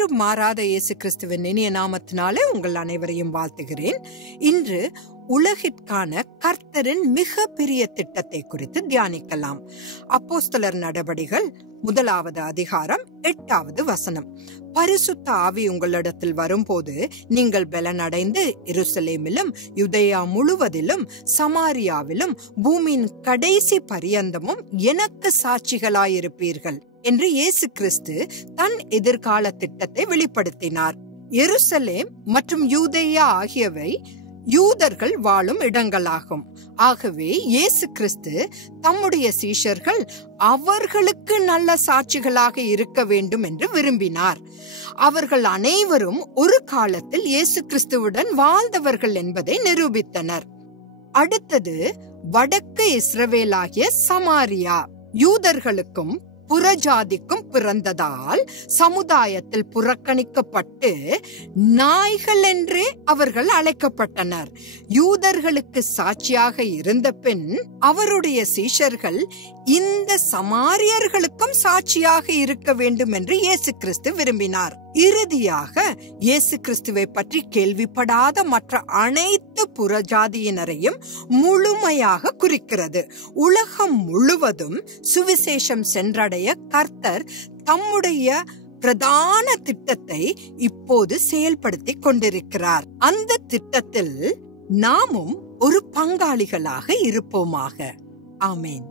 என்று மாறாத இயேசு கிறிஸ்துவின் இனிய நாமத்தினாலே உங்கள் அனைவரையும் வாழ்த்துகிறேன். இன்று உலகிற்கான கர்த்தரின் மிக பெரிய திட்டத்தை குறித்து தியானிக்கலாம். அப்போஸ்தலர் நடபடிகள் 1 அதிகாரம் 8 வசனம். பரிசுத்த ஆவி உங்களிடத்தில் வரும்போது நீங்கள் பலனடைந்து எருசலேமிலும் யூதேயா முழுவதிலும் சமாரியாவிலும் பூமியின் கடைசி பரியந்தமும் எனக்கு சாட்சிகளாயிருப்பீர்கள் என்று இயேசு கிறிஸ்து தன் எதிர்கால திட்டத்தை வெளிப்படுத்தினார். எருசலேம் மற்றும் யூதேயா ஆகியவை யூதர்கள் வாழும் இடங்களாகும். ஆகவே இயேசு கிறிஸ்து தம்முடைய சீஷர்கள் அவர்களுக்கு நல்ல சாட்சிகளாக இருக்க வேண்டும் என்று விரும்பினார். அவர்கள் அனைவரும் ஒரு காலத்தில் இயேசு கிறிஸ்துவுடன் வாழ்ந்தவர்கள் என்பதை நிரூபித்தனர். அடுத்தது வடக்கு இஸ்ரவேலாகிய சமாரியா. யூதர்களுக்கும் புறஜாதிக்கும் பிறந்ததால் சமுதாயத்தில் புறக்கணிக்கப்பட்டு நாய்கள் என்றே அவர்கள் அழைக்கப்பட்டனர். யூதர்களுக்கு சாட்சியாக இருந்த பின் அவருடைய சீஷர்கள் இந்த சமாரியர்களுக்கும் சாட்சியாக இருக்க வேண்டும் என்று இயேசு கிறிஸ்து விரும்பினார். இறுதியாக இயேசு கிறிஸ்துவை பற்றி கேள்விப்படாத மற்ற அனைத்து புறஜாதியினரையும் முழுமையாக குறிக்கிறது. உலகம் முழுவதும் சுவிசேஷம் சென்றடைய கர்த்தர் தம்முடைய பிரதான திட்டத்தை இப்போது செயல்படுத்தி கொண்டிருக்கிறார். அந்த திட்டத்தில் நாமும் ஒரு பங்காளிகளாக இருப்போமாக. ஆமென்.